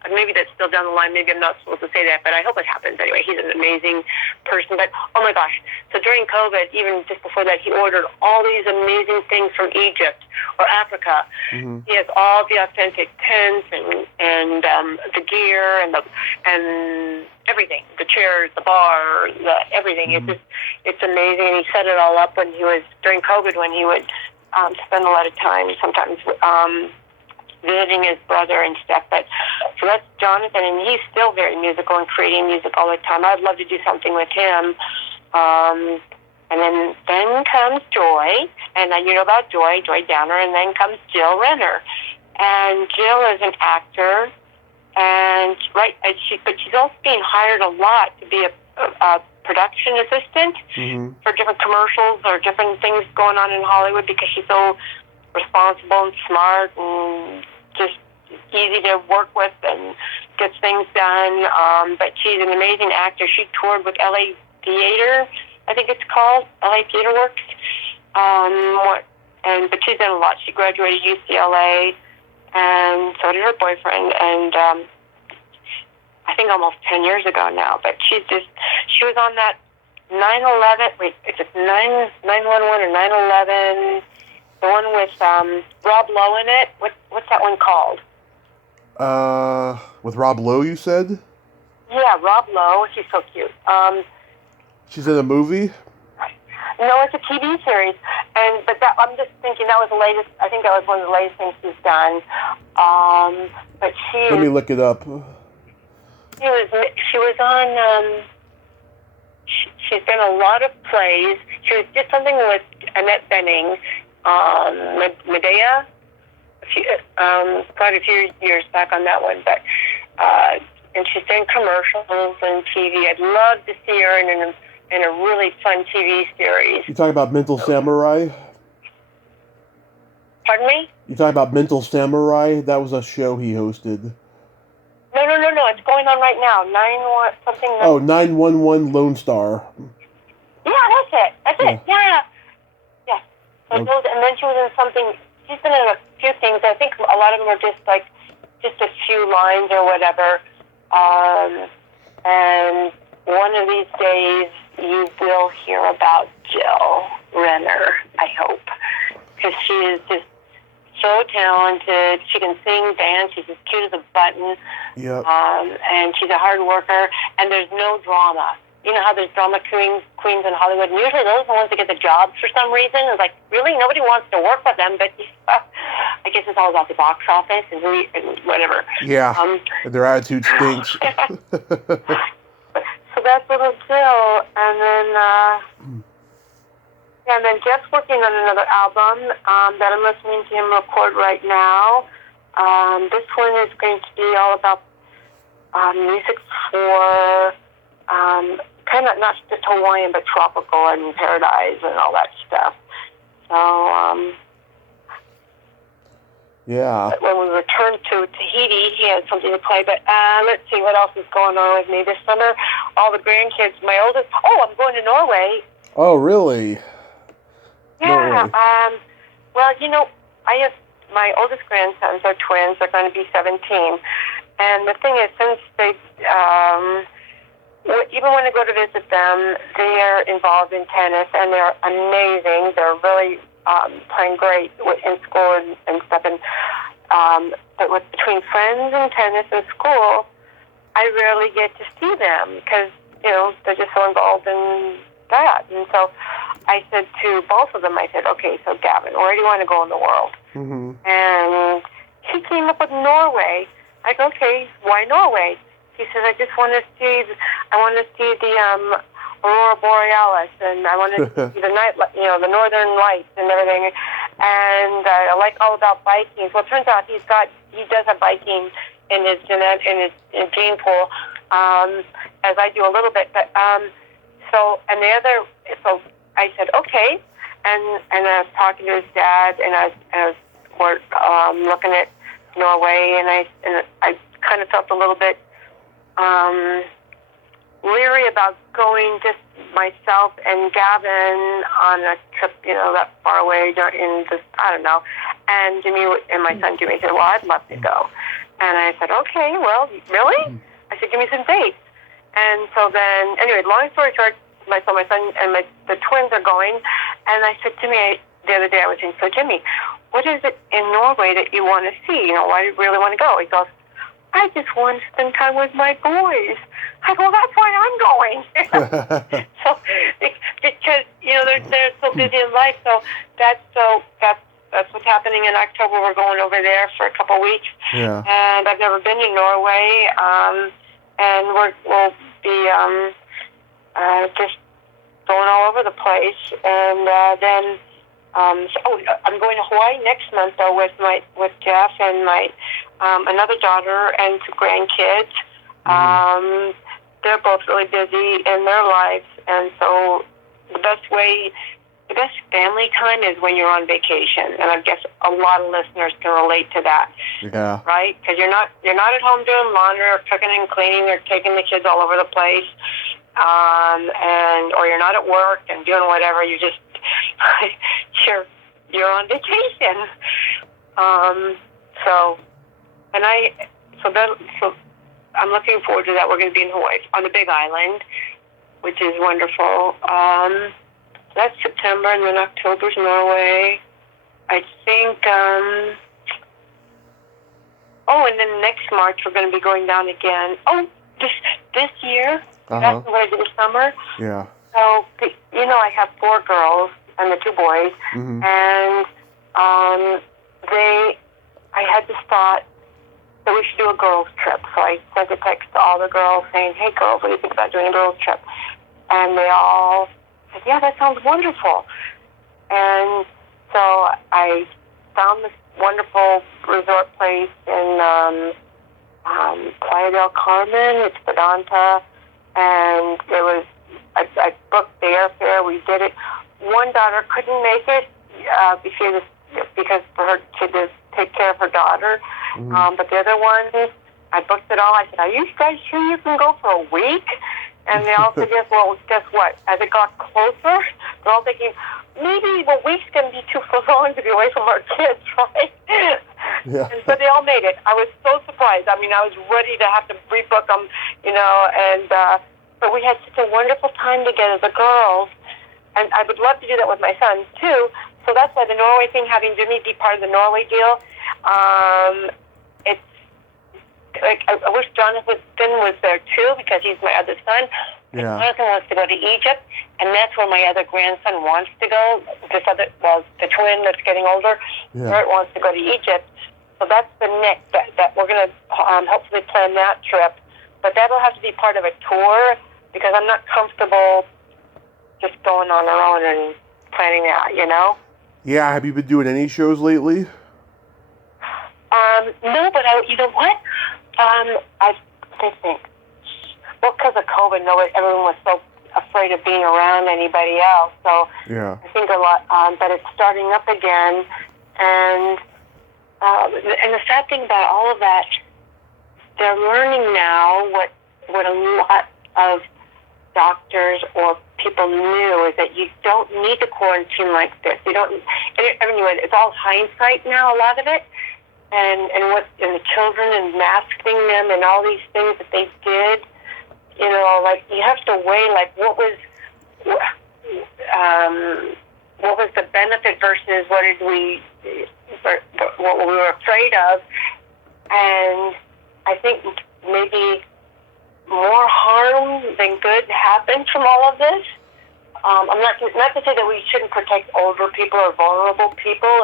maybe that's still down the line. Maybe I'm not supposed to say that, but I hope it happens anyway. He's an amazing person. But, oh my gosh. So during COVID, even just before that, he ordered all these amazing things from Egypt or Africa. Mm-hmm. He has all the authentic tents and the gear and everything, the chairs, the bar, everything. Mm-hmm. It's amazing. And he set it all up when he was, during COVID, when he would spend a lot of time sometimes visiting his brother and stuff. But so that's Jonathan, and he's still very musical and creating music all the time. I'd love to do something with him. And then comes Joy, and you know about Joy Downer, and then comes Jill Renner. And Jill is an actor, but she's also being hired a lot to be a production assistant for different commercials or different things going on in Hollywood because she's so responsible and smart and just easy to work with and gets things done. But she's an amazing actor. She toured with LA Theater, I think it's called, LA Theater Works. But she's done a lot. She graduated UCLA, and so did her boyfriend. And I think almost 10 years ago now. But she was on that 9/11. Wait, is it 9/11 or 9/11? The one with Rob Lowe in it. What's that one called? With Rob Lowe, you said? Yeah, Rob Lowe. He's so cute. She's in a movie? No, it's a TV series. But I'm just thinking that was the latest. I think that was one of the latest things she's done. But Let me look it up. She was on. She's done a lot of plays. She was did something with Annette Bening. Medea, quite a few years back on that one, but and she's done commercials and TV. I'd love to see her in a really fun TV series. You talking about Mental Samurai? Pardon me? You talking about Mental Samurai? That was a show he hosted. No. It's going on right now. 911 Lone Star. Yeah, that's it. Yeah. And then she was in something. She's been in a few things. I think a lot of them are just a few lines or whatever. And one of these days you will hear about Jill Renner, I hope, because she is just so talented. She can sing, dance. She's as cute as a button. Yep. And she's a hard worker. And there's no drama. You know how there's drama queens in Hollywood, and usually those are the ones that get the jobs for some reason. It's like, really? Nobody wants to work with them, but I guess it's all about the box office and whatever. Yeah, their attitude stinks. So that's little Jill, and then Jeff's working on another album that I'm listening to him record right now. This one is going to be all about music for kind of not just Hawaiian, but tropical and paradise and all that stuff. So, yeah. When we returned to Tahiti, he had something to play. But let's see what else is going on with me this summer. All the grandkids. My oldest. Oh, I'm going to Norway. Oh, really? Yeah. Norway. Well, I have my oldest grandsons are twins. They're going to be 17. And the thing is, since they even when I go to visit them, they are involved in tennis, and they're amazing. They're really playing great in school and stuff. And but between friends and tennis and school, I rarely get to see them because they're just so involved in that. And so I said to both of them, I said, okay, so Gavin, where do you want to go in the world? Mm-hmm. And he came up with Norway. I go, okay, why Norway? He says, I want to see the aurora borealis, and I want to see the night, the northern lights and everything. And I like all about biking. Well, it turns out he does have biking in his gene pool, as I do a little bit. But and I said, okay. And I was talking to his dad, and I was looking at Norway, and I kind of felt a little bit leery about going just myself and Gavin on a trip, that far away in this, I don't know. And Jimmy and my son Jimmy said, well, I'd love to go. And I said, okay, well, really? I said, give me some dates. And so then, anyway, long story short, my son and the twins are going. And I said, Jimmy, the other day I was saying, so Jimmy, what is it in Norway that you want to see? Why do you really want to go? He goes, I just want to spend time with my boys. I go, well, that's why I'm going. So, because, they're so busy in life. So that's what's happening in October. We're going over there for a couple of weeks. Yeah. And I've never been to Norway. And we'll be just going all over the place. And then, I'm going to Hawaii next month, though, with Jeff and my another daughter and two grandkids. They're both really busy in their lives, and so the best family time is when you're on vacation. And I guess a lot of listeners can relate to that. Yeah. Right? Because you're not at home doing laundry or cooking and cleaning or taking the kids all over the place, or you're not at work and doing whatever. You just you're on vacation. So I'm looking forward to that. We're going to be in Hawaii on the Big Island, which is wonderful. That's September, and then October's Norway. I think. And then next March we're going to be going down again. Oh, this year. That's what I did this summer. Yeah. So I have 4 girls and the 2 boys, and I had this thought that we should do a girls' trip. So I sent a text to all the girls saying, hey, girls, what do you think about doing a girls' trip? And they all said, yeah, that sounds wonderful. And so I found this wonderful resort place in Playa del Carmen. It's Vedanta. And I booked the airfare. We did it. One daughter couldn't make it because for her to take care of her daughter. But the other ones, I booked it all. I said, are you guys sure you can go for a week? And they all said, yes. Well, guess what? As it got closer, they're all thinking, maybe the week's going to be too long to be away from our kids, right? Yeah. And so they all made it. I was so surprised. I mean, I was ready to have to rebook them, but we had such a wonderful time together, the girls. And I would love to do that with my son, too. So that's why the Norway thing, having Jimmy be part of the Norway deal, it's like I wish Jonathan was there, too, because he's my other son. Yeah. Jonathan wants to go to Egypt, and that's where my other grandson wants to go. The twin that's getting older, Bert wants to go to Egypt. So that's the next, that we're going to hopefully plan that trip. But that'll have to be part of a tour, because I'm not comfortable just going on our own and planning that, Yeah, have you been doing any shows lately? No, but you know what? I think. Well, because of COVID, everyone was so afraid of being around anybody else. So yeah. I think a lot, but it's starting up again. And the sad thing about all of that, they're learning now what a lot of doctors or people knew is that you don't need to quarantine like this. You don't. Anyway, it's all hindsight now. A lot of it, and the children and masking them and all these things that they did. Like you have to weigh like what was the benefit versus what we were afraid of, and I think maybe more harm than good happened from all of this. I'm not to say that we shouldn't protect older people or vulnerable people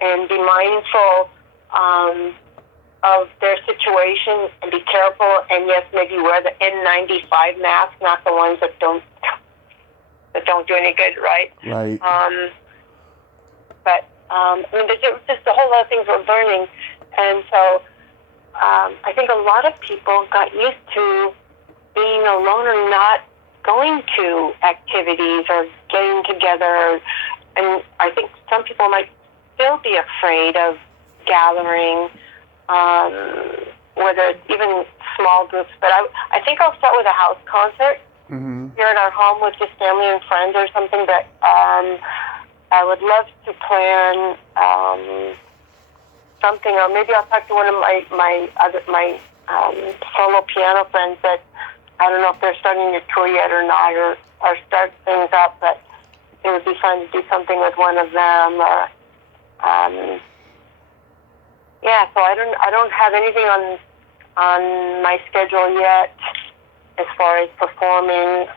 and be mindful of their situation and be careful, and yes, maybe wear the N95 mask, not the ones that don't do any good, right? Right. There's just a whole lot of things we're learning, and so I think a lot of people got used to being alone or not going to activities or getting together. And I think some people might still be afraid of gathering, whether it's even small groups. But I think I'll start with a house concert here at our home with just family and friends or something. But I would love to plan something, or maybe I'll talk to one of my solo piano friends that I don't know if they're starting to tour yet or not, or start things up, but it would be fun to do something with one of them. Or, so I don't have anything on my schedule yet as far as performing.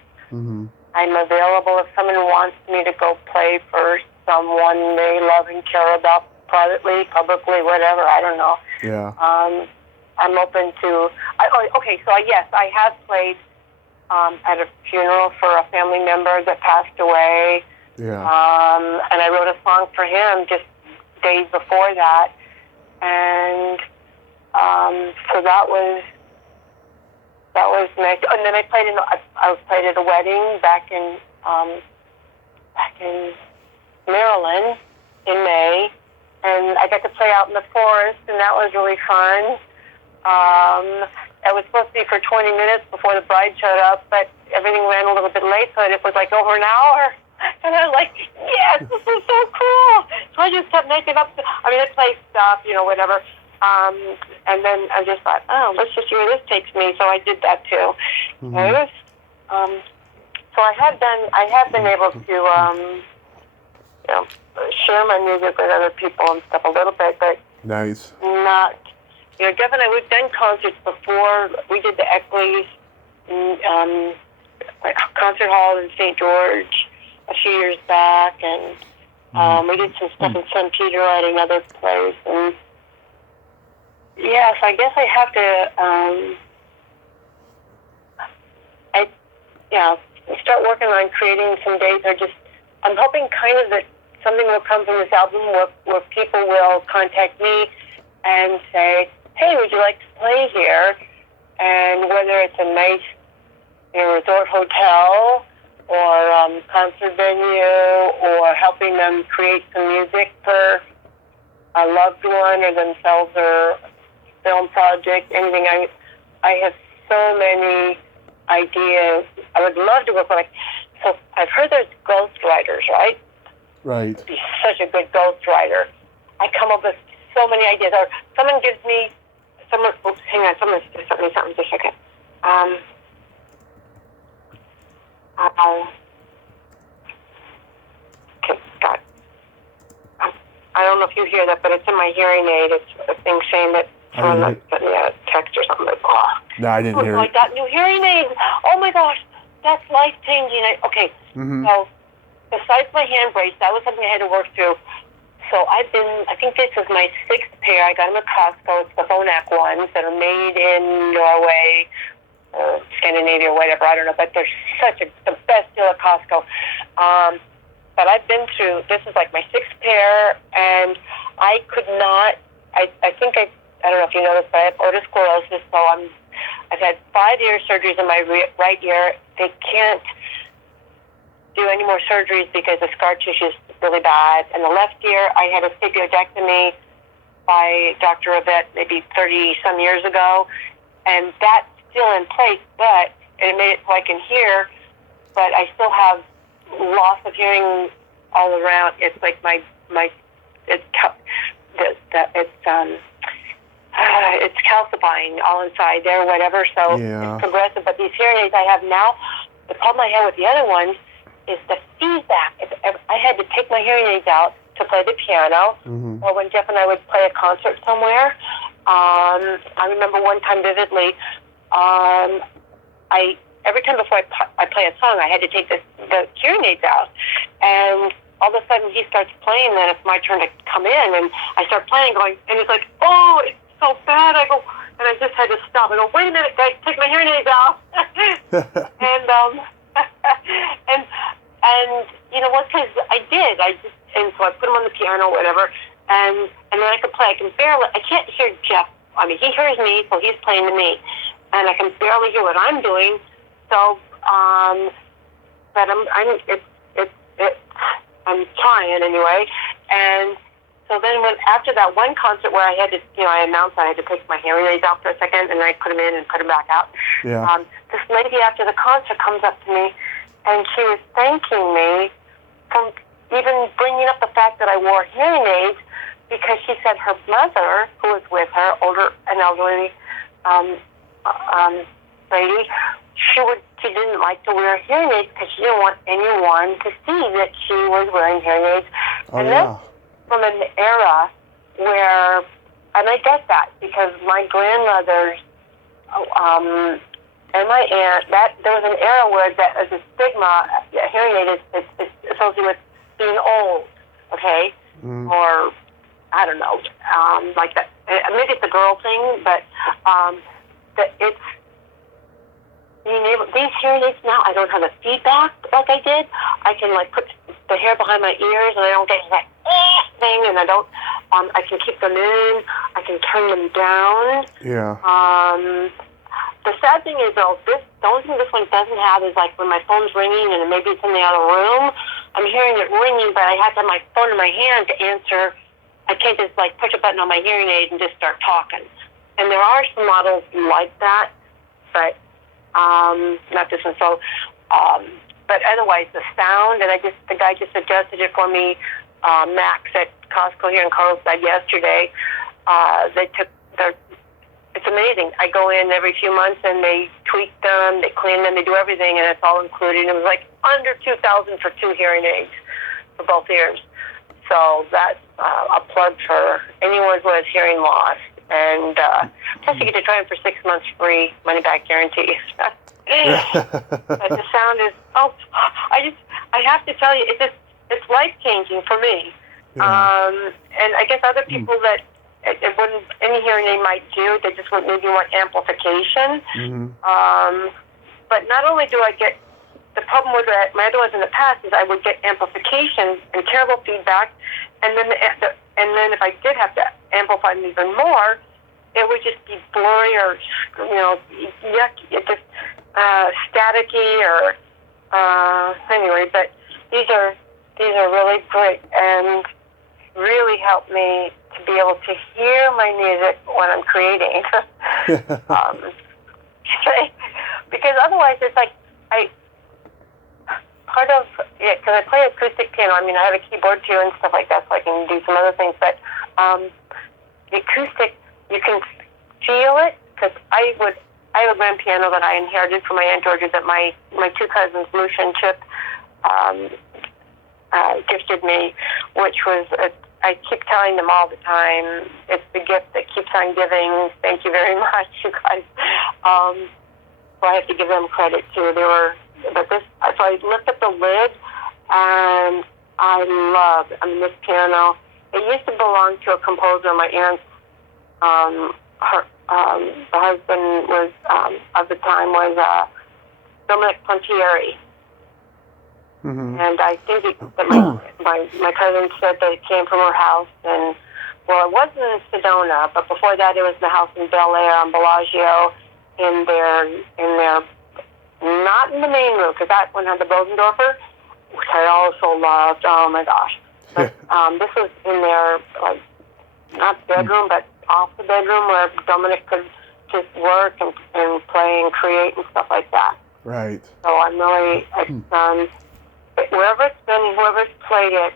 I'm available if someone wants me to go play for someone they love and care about, privately, publicly, whatever. I don't know. Yeah. I'm open to. Yes, I have played at a funeral for a family member that passed away. Yeah. And I wrote a song for him just days before that, and so that was nice. And then I played at a wedding back in Maryland in May, and I got to play out in the forest, and that was really fun. It was supposed to be for 20 minutes before the bride showed up, but everything ran a little bit late, so it was like over an hour. And I was like, yes, this is so cool. So I just kept making up. I played stuff, whatever. And then I just thought, let's just see where this takes me. So I did that too. So it was, so I have been able to, share my music with other people and stuff a little bit, but nice. Not, Jeff and I, we've done concerts before. We did the Eckley's concert hall in St. George a few years back, and we did some stuff in St. Peter at another place. And yes, I guess I have to, start working on creating some days. I'm hoping kind of that something will come from this album where people will contact me and say, hey, would you like to play here? And whether it's a nice resort hotel or concert venue, or helping them create some music for a loved one or themselves, or film project, anything. I have so many ideas. I would love to work with, so I've heard there's ghostwriters, right? Right. I'd be such a good ghostwriter. I come up with so many ideas. Or someone gives me, hang on, someone just sent me something just a second. Okay, God. I don't know if you hear that, but it's in my hearing aid. It's a thing saying that someone sent me a text or something. No, I didn't hear it. I got new hearing aids. Oh my gosh, that's life-changing. So besides my hand brace, that was something I had to work through. So I think this is my 6th pair. I got them at Costco. It's the Phonak ones that are made in Norway or Scandinavia or whatever. I don't know, but they're the best deal at Costco. But I've been through, this is like my 6th pair, and I could not, I don't know if you know this, but I have otosclerosis, so I've had 5 ear surgeries in my right ear. They can't do any more surgeries because the scar tissue is really bad. And the left ear, I had a staphyodectomy by Dr. Yvette maybe 30-some years ago, and that's still in place, but it made it so I can hear, but I still have loss of hearing all around. It's like it's calcifying all inside there, whatever. So It's progressive. But these hearing aids I have now, the problem I have with the other ones is the feedback. I had to take my hearing aids out to play the piano, or when Jeff and I would play a concert somewhere. I remember one time vividly. Every time before I play a song, I had to take the hearing aids out, and all of a sudden he starts playing. Then it's my turn to come in, and I start playing, and it's like, oh, it's so bad. I go, and I just had to stop. I go, wait a minute, guys, take my hearing aids out. and you know what? Because and so I put them on the piano, whatever, and then I could play. I can't hear Jeff. I mean, he hears me, so he's playing to me, and I can barely hear what I'm doing. So but I'm trying anyway. And so then after that one concert where I had to, I announced I had to take my hearing aids out for a second, and then I put them in and put them back out. Yeah. This lady after the concert comes up to me, and she was thanking me for even bringing up the fact that I wore hearing aids, because she said her mother, who was with her, an elderly lady, she didn't like to wear hearing aids because she didn't want anyone to see that she was wearing hearing aids. Oh, and yeah. that's from an era where, and I get that, because my grandmother's and my aunt, there was an era where that as a stigma, hearing aid is associated with being old, okay? Or, I don't know, like that. Maybe it's a girl thing, but that it's being able, these hearing aids now, I don't have the feedback like I did. I can put the hair behind my ears, and I don't get that thing, and I don't, I can keep them in, I can turn them down. Yeah. The sad thing is, though, the only thing this one doesn't have is when my phone's ringing and maybe it's in the other room, I'm hearing it ringing, but I have to have my phone in my hand to answer. I can't just push a button on my hearing aid and just start talking. And there are some models like that, but not this one. So, but otherwise, the sound, and the guy just adjusted it for me. Max at Costco here in Carlsbad yesterday. It's amazing. I go in every few months and they tweak them, they clean them, they do everything, and it's all included. It was under $2,000 for 2 hearing aids for both ears. So that's a plug for anyone who has hearing loss. And plus you get to try them for 6 months free, money back guarantee. But the sound is, I have to tell you, it's life changing for me. Yeah. And I guess other people that it wouldn't, any hearing aid might do, they just would maybe want amplification. But not only do I get, the problem with my other ones in the past is I would get amplification and terrible feedback, and then if I did have to amplify them even more, it would just be blurry or yucky, just staticky or anyway. But these are really great and really help me to be able to hear my music when I'm creating. Because otherwise it's because I play acoustic piano. I mean, I have a keyboard too and stuff like that, so I can do some other things. But the acoustic, you can feel it, because I have a grand piano that I inherited from my Aunt Georgia that my 2 cousins, Lucia and Chip, gifted me, which was I keep telling them all the time, it's the gift that keeps on giving. Thank you very much, you guys. So I have to give them credit too. So I lift up the lid, and this piano. It used to belong to a composer. My aunt's, the husband was of the time was Dominic Pontieri. And I think that my cousin said that it came from her house, and it wasn't in Sedona, but before that it was the house in Bel Air on Bellagio, in their not in the main room, because that one had the Bosendorfer, which I also loved. Oh my gosh! But this was in their not bedroom, but off the bedroom, where Dominic could just work and play and create and stuff like that. Right. So I'm really wherever it's been, whoever's played it,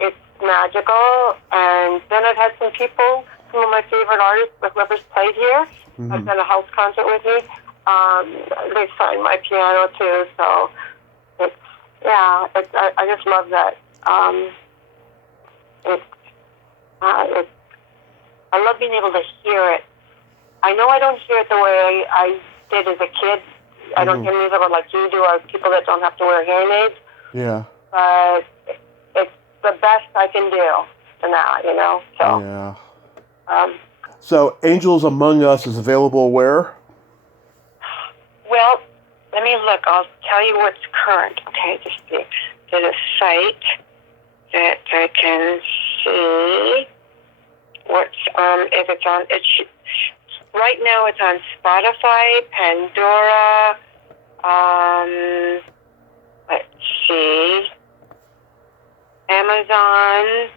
it's magical. And then I've had some of my favorite artists, whoever's played here, I've done a house concert with me. They signed my piano too, so I just love that. I love being able to hear it. I know I don't hear it the way I did as a kid. I don't hear music like you do, or people that don't have to wear hearing aids. Yeah. But it's the best I can do for now, So. Yeah. So Angels Among Us is available where? Well, let me look. I'll tell you what's current. Okay, just get a site that I can see what's if it's on. right now it's on Spotify, Pandora, let's see, Amazon,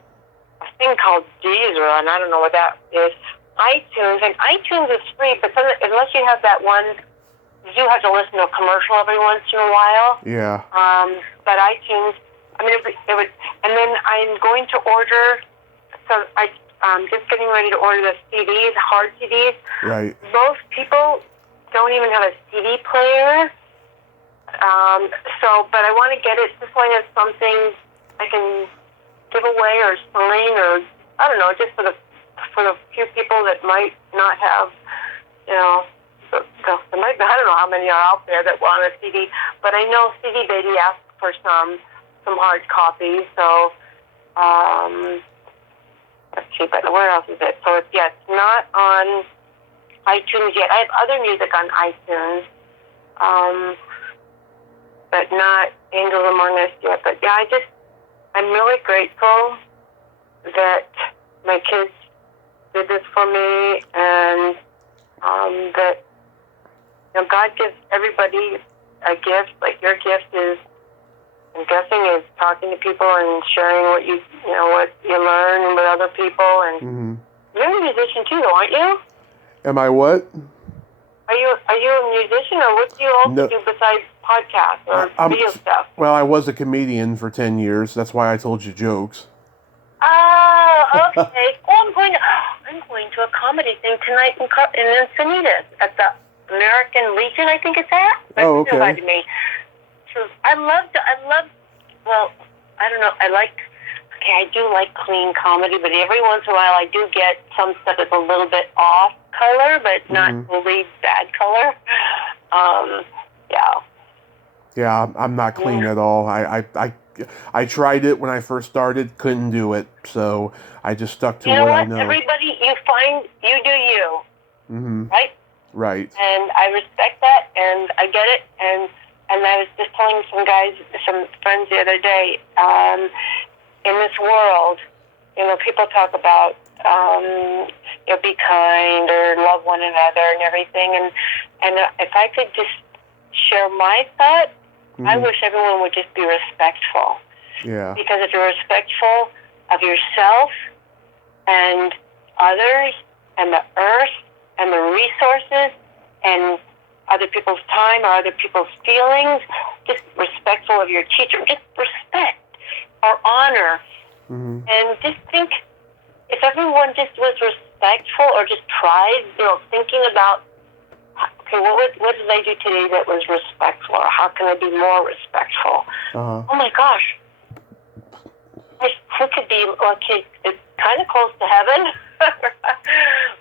a thing called Deezer, and I don't know what that is, iTunes, and iTunes is free, but unless you have that one, you do have to listen to a commercial every once in a while. Yeah. But iTunes, I mean, it would, and then I'm going to order, so I'm just getting ready to order the CDs, hard CDs. Right. Most people don't even have a CD player. But I want to get it just like as something I can give away or sign, or I don't know, just for the few people that might not have, you know, I don't know how many are out there that want a CD, but I know CD Baby asked for some hard copies, so let's see, but where else is it? So it's not on iTunes yet. I have other music on iTunes, but not Angels Among Us yet. But yeah, I'm really grateful that my kids did this for me, and that, you know, God gives everybody a gift. Like your gift is, I'm guessing, is talking to people and sharing what you learn with other people. And you're a musician too, though, aren't you? Am I what? Are you a musician, or what do you also do besides podcasts or video stuff? Well, I was a comedian for 10 years. That's why I told you jokes. Oh, okay. I'm going to a comedy thing tonight in Encinitas at the American Legion, I think it's at. Oh, okay. Invited me. So I don't know. I do like clean comedy, but every once in a while I do get some stuff that's a little bit off color, but not really bad color. Yeah. Yeah, I'm not clean at all. I tried it when I first started, couldn't do it, so I just stuck to what I know. Everybody, you find you do you, right? Right. And I respect that, and I get it, and I was just telling some friends the other day, in this world, you know, people talk about, be kind or love one another and everything, and if I could just share my thought, I wish everyone would just be respectful. Yeah. Because if you're respectful of yourself and others and the earth and the resources and other people's time or other people's feelings, just respectful of your teacher, just respect or honor. And just think, if everyone just was respectful or just tried, thinking about, okay, what did I do today that was respectful, or how can I be more respectful? Oh my gosh, we could be it's kind of close to heaven.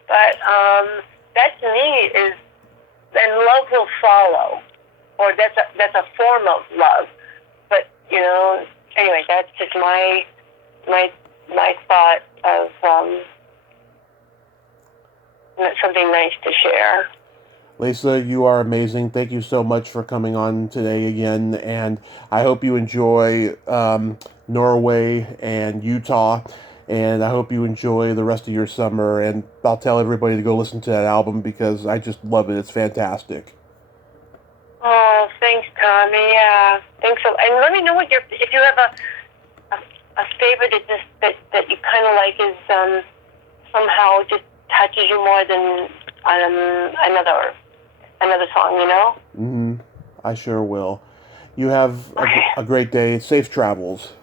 But that to me is, then love will follow, or that's a form of love. But anyway, that's just my thought of something nice to share. Lisa, you are amazing. Thank you so much for coming on today again, and I hope you enjoy Norway and Utah, and I hope you enjoy the rest of your summer, and I'll tell everybody to go listen to that album because I just love it. It's fantastic. Oh, thanks, Tommy. Yeah, thanks. And let me know if you have a favorite that you kind of like is somehow just touches you more than another song, I sure will. You have a great day. Safe travels.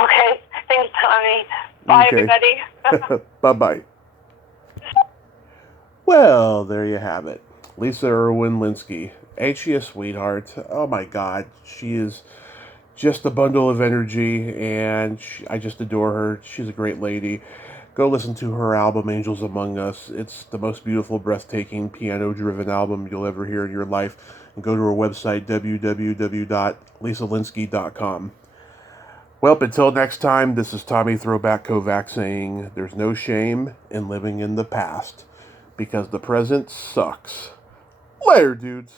Okay. Thanks, Tommy. Bye, everybody. Bye-bye. Well, there you have it. Lisa Irwin Linsky. Ain't she a sweetheart? Oh, my God. She is just a bundle of energy, and I just adore her. She's a great lady. Go listen to her album, Angels Among Us. It's the most beautiful, breathtaking, piano-driven album you'll ever hear in your life. And go to her website, www.lisalinsky.com. Well, until next time, this is Tommy Throwback Kovac saying, there's no shame in living in the past, because the present sucks. Later, dudes.